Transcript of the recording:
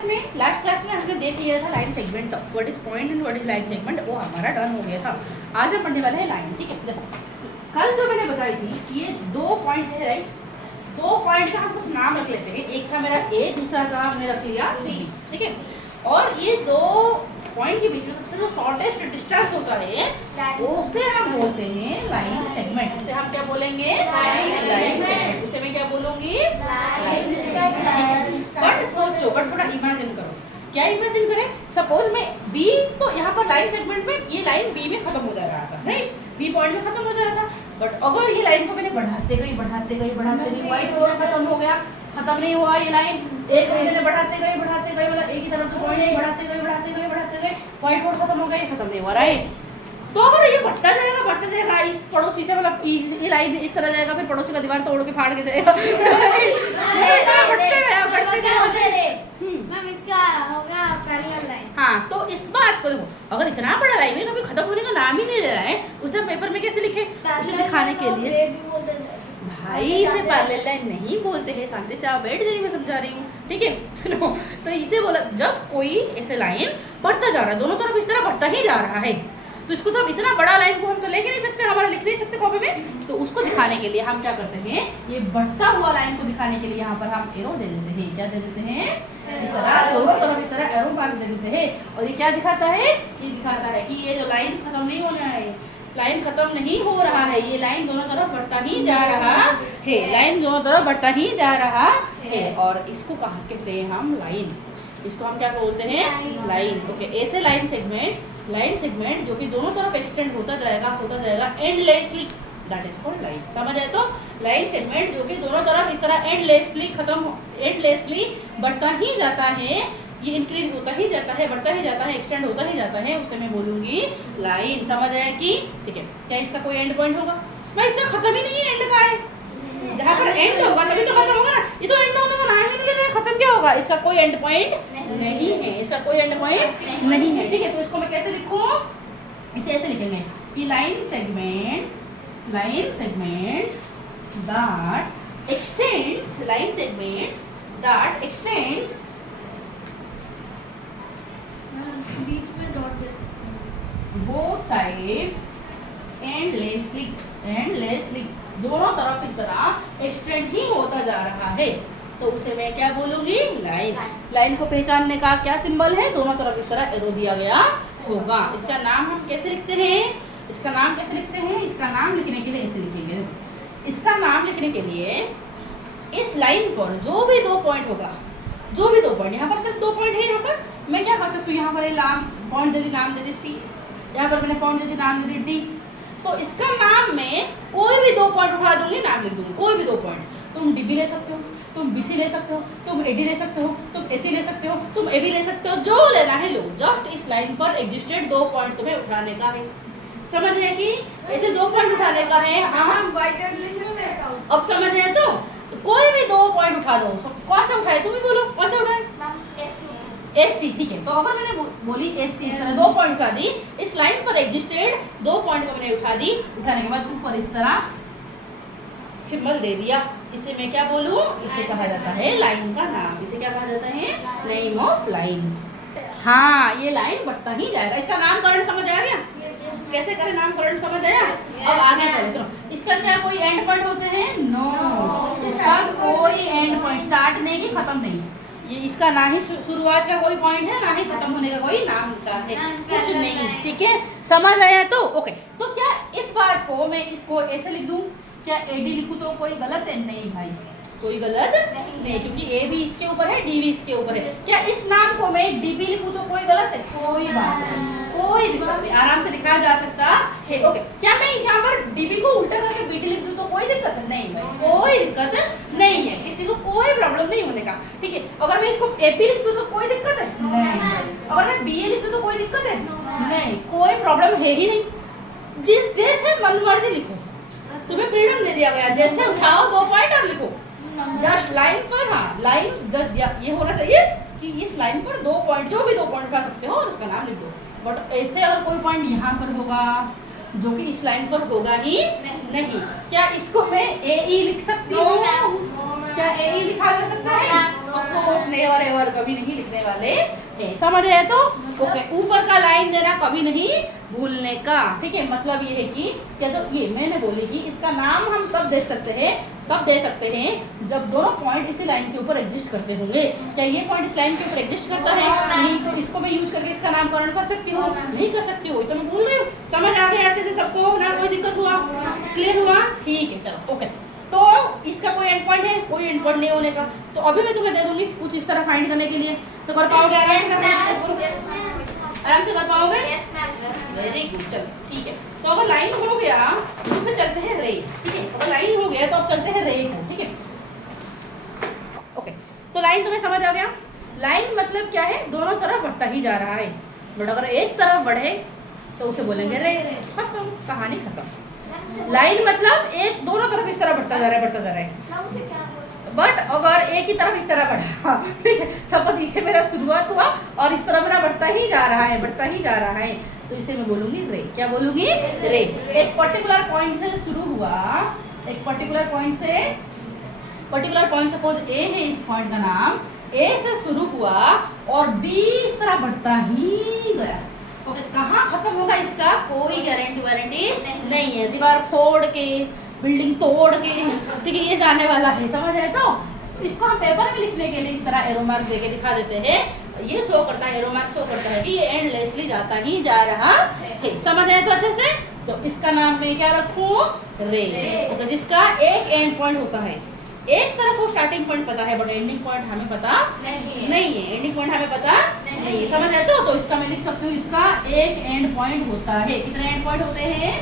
Last class में हमने देख लिया था line segment, what is point and what is line segment, वो हमारा डन हो गया था। आज हम पढ़ने वाले हैं लाइन। ठीक है, देखो कल जो मैंने बताई थी ये 2 पॉइंट है, राइट। 2 पॉइंट का हम कुछ नाम रख लेते हैं, एक था मेरा ए, दूसरा का हमने रख लिया बी। ठीक है, और ये 2 पॉइंट के बीच में सबसे जो शॉर्टेस्ट डिस्टेंस होता है उसे हम बोलते हैं लाइन सेगमेंट। उसे हम क्या बोलेंगे? Line segment. उसे मैं क्या बोलूंगी? बट सोचो, बट थोड़ा इमेजिन करो। क्या इमेजिन करें? सपोज मैं बी, तो यहाँ पर लाइन सेगमेंट में ये लाइन बी में खत्म हो जा रहा था, राइट। बी पॉइंट में खत्म हो जा रहा था, बट अगर ये लाइन को मैंने बढ़ाते गई व्हाइट बोर्ड खत्म हो गया, खत्म नहीं हुआ ये लाइन, एक मैंने बढ़ाते गए मतलब एक ही तरफ जो पॉइंट है बढ़ाते गए व्हाइट बोर्ड खत्म हो गया, ये खत्म नहीं हुआ, राइट। तो अगर ये बढ़ता जाएगा इस पड़ोसी से, मतलब ये लाइन इस तरह जाएगा, फिर पड़ोसी का दीवार तोड़ के फाड़ के जाएगा। हाँ, तो इस बात को देखो, अगर इतना बड़ा लाइन है कभी खत्म होने का नाम ही नहीं ले रहा है, उसे हम पेपर में कैसे लिखे? उसे दिखाने के लिए भाई इसे पैरेलल लाइन नहीं बोलते हैं, शांति से आप बैठ जाइए, मैं समझा रही हूँ। ठीक है, सुनो। तो इसे बोला जब कोई ऐसे लाइन बढ़ता जा रहा है, दोनों तरफ इस तरह बढ़ता ही जा रहा है, तो इसको तो अब इतना बड़ा लाइन को हम तो लेके नहीं सकते, हमारा लिख नहीं सकते कॉपी में। तो उसको दिखाने के लिए हम क्या करते हैं, ये बढ़ता हुआ लाइन को दिखाने के लिए यहाँ पर हम एरो दे देते हैं। क्या दे देते हैं? इस तरह दोनों तरफ इस तरह एरो मार्क दे देते हैं। और ये क्या दिखाता है? ये दिखाता है कि ये जो लाइन खत्म नहीं होना है, लाइन खत्म नहीं हो रहा है, ये लाइन दोनों तरफ बढ़ता ही जा रहा है, लाइन दोनों तरफ बढ़ता ही जा रहा है। और इसको कहा कहते हैं हम लाइन, इसको हम क्या बोलते हैं? लाइन। ओके, ऐसे लाइन सेगमेंट जो कि दोनों तरफ एक्सटेंड होता जाएगा endlessly, that is called line. समझ आए? तो लाइन सेगमेंट जो कि दोनों तरफ इस तरह एंडलेसली बढ़ता ही जाता है, ये इंक्रीज होता ही जाता है, बढ़ता ही जाता है, एक्सटेंड होता ही जाता है, उसे मैं बोलूंगी लाइन। समझ आया कि? ठीक है, क्या इसका कोई एंड पॉइंट होगा? भाई इसका खत्म ही नहीं है, एंड का है, जहाँ पर एंड होगा तभी तो खत्म होगा ना। ये तो एंड होने का नाम ही नहीं ले रहा है, खत्म क्या होगा? इसका कोई एंड पॉइंट नहीं है, इसका कोई एंड पॉइंट नहीं है। ठीक है, तो इसको मैं कैसे लिखूं? इसे ऐसे लिखेंगे कि लाइन सेगमेंट दैट एक्सटेंड्स बीच में डॉट दे सकते हैं, बोथ साइड एंडलेसली दोनों तरफ इस तरह एक्सटेंड ही होता जा रहा है, तो उसे मैं क्या बोलूंगी? लाइन। लाइन को पहचानने का क्या सिंबल है? दोनों तरफ इस तरह एरो दिया गया होगा। इसका नाम हम कैसे लिखते हैं? इसका नाम लिखने के लिए ऐसे लिखेंगे। इसका नाम लिखने के लिए इस लाइन पर जो भी 2 पॉइंट होगा, यहाँ पर सिर्फ 2 पॉइंट है, यहाँ पर मैं क्या कर सकती हूँ, यहाँ पर पॉइंट दे दी, नाम दे दी सी, यहाँ पर मैंने पॉइंट दे दी, नाम दे दी डी। तो इसका नाम में कोई भी 2 पॉइंट उठा दूंगी, नाम लिख दूंगी, कोई भी 2 पॉइंट। तुम डीबी ले सकते हो, तुम बीसी ले सकते हो, तुम एडी ले सकते हो, तुम एसी ले सकते हो, तुम एबी ले सकते हो, जो लेना है लो। जस्ट इस लाइन पर एग्जिस्टेड 2 पॉइंट तुम्हें उठाने का है। समझ रहे कि ऐसे 2 पॉइंट उठाने का है। अब समझ रहे? तो कोई भी 2 पॉइंट उठा दो। कौन सा उठाए? तुम ही बोलो, कौन सा उठाए? एससी। ठीक है, तो अगर मैंने बोली एससी, इस तरह 2 पॉइंट उठा दी, इस लाइन पर एग्जिस्टेड 2 पॉइंट को मैंने उठा दी, उठाने के बाद ऊपर इस तरह सिंबल दे दिया, इसे मैं क्या बोलूं? इसे कहा जाता है लाइन का नाम। इसे क्या कहा जाता है? Name of line. हाँ, ये लाइन बढ़ता ही जाएगा। इसका नामकरण समझ आ गया? कैसे करें नामकरण? समझ आया? अब आगे चले। सुनो, इसका क्या कोई एंड पॉइंट होते हैं? नो, इसका कोई एंड पॉइंट, स्टार्ट नहीं कि खत्म नहीं। ये इसका ना ही शुरुआत का कोई पॉइंट है, ना ही खत्म होने का कोई नाम निशान है, कुछ नहीं। ठीक है, समझ आया? तो ओके, तो क्या इस बात को मैं इसको ऐसे लिख दूं? क्या एडी लिखूं तो कोई गलत है? नहीं भाई, कोई गलत नहीं, क्योंकि ए भी इसके ऊपर है, डी भी इसके ऊपर है। क्या इस नाम को मैं डीबी लिखूं तो कोई गलत है? कोई बात नहीं, कोई दिक्कत नहीं, आराम से लिखा जा सकता है। ओके, क्या मैं यहाँ पर डीबी को उल्टा करके बीडी लिख दूं तो कोई दिक्कत नहीं भाई, कोई दिक्कत नहीं है, किसी को कोई प्रॉब्लम नहीं होने का। ठीक है, अगर मैं इसको एपी लिख दूं तो कोई दिक्कत है? नहीं। अगर मैं बीए लिख दूं तो कोई दिक्कत है? नहीं, कोई प्रॉब्लम है ही नहीं। जिस जैसे मन मर्जी लिखो, तुम्हें फ्रीडम दे दिया गया, जैसे उठाओ 2 पॉइंट और लिखो। जस्ट लाइन पर, हाँ लाइन ये होना चाहिए कि इस लाइन पर 2 पॉइंट, जो भी 2 पॉइंट उठा सकते हो और उसका नाम लिख दो। बट ऐसे अगर कोई पॉइंट यहाँ पर होगा जो कि इस लाइन पर होगा ही नहीं, क्या इसको मैं ए ई लिख सकती हूँ? क्या ए ई लिखा जा सकता है? ऑफ कोर्स नेवर एवर कभी नहीं लिखने वाले हैं। समझ आए तो ओके, ऊपर का लाइन देना कभी नहीं भूलने का, ठीक है। मतलब ये है कि क्या जो ये मैंने बोली कि इसका नाम हम तब दे सकते हैं जब दोनों पॉइंट इसी लाइन के ऊपर एग्जिस्ट करते होंगे। क्या ये पॉइंट इस लाइन के ऊपर एग्जिस्ट करता है? नहीं, तो इसको मैं यूज करके इसका नामकरण कर सकती हूँ? नहीं कर सकती हूँ, तो मैं बोल रही हूँ। समझ आ गया अच्छे से सबको ना? कोई दिक्कत हुआ? क्लियर हुआ? ठीक है, चलो ओके। तो इसका कोई एंड पॉइंट है? कोई एंड पॉइंट नहीं होने का। तो अभी मैं तुम्हें दे दूंगी कुछ इस तरह फाइंड करने के लिए, तो कर पाओगे? आराम से कर पाओगे? वेरी गुड, चलो ठीक है। तो अगर लाइन हो गया तो फिर चलते हैं रे, ठीक है। अगर लाइन हो गया तो अब चलते हैं रे को, ठीक है। ओके, तो लाइन तुम्हें समझ आ गया? लाइन मतलब क्या है? दोनों तरफ बढ़ता ही जा रहा है। बट अगर एक तरफ बढ़े तो उसे बोलेंगे रे। खत्म, कहानी खत्म। लाइन मतलब एक दोनों तरफ इस तरह बढ़ता जा रहा है। बट अगर एक ही तरफ इस तरह बढ़ा, ठीक है, सपोज इसे मेरा शुरुआत हुआ और इस तरह मेरा बढ़ता ही जा रहा है, तो इसे मैं बोलूंगी रे। क्या बोलूंगी? रे। एक पर्टिकुलर पॉइंट से शुरू हुआ, एक पर्टिकुलर पॉइंट सपोज ए है, इस पॉइंट का नाम ए से शुरू हुआ और बी इस तरह बढ़ता ही गया। ओके, कहाँ खत्म होगा इसका कोई गारंटी नहीं है। दीवार फोड़ के, बिल्डिंग तोड़ के, ठीक है, ये जाने वाला है। समझ आए तो इसको हम पेपर में लिखने के लिए इस तरह एरो मार्क देके दिखा देते हैं। ये शो करता है, एरो मार्क शो करता है कि ये एंडलेसली जाता ही जा रहा है। समझ आए तो अच्छे से? तो इसका नाम मैं क्या रखूं? रे। तो जिसका एक एंड पॉइंट होता है। एक तरफ वो स्टार्टिंग पॉइंट पता है बट एंडिंग पॉइंट हमें पता नहीं है। एंडिंग पॉइंट हमें पता नहीं है। समझ आए तो इसका मैं लिख सकती हूँ, इसका एक एंड पॉइंट होता है। कितने एंड पॉइंट होते हैं?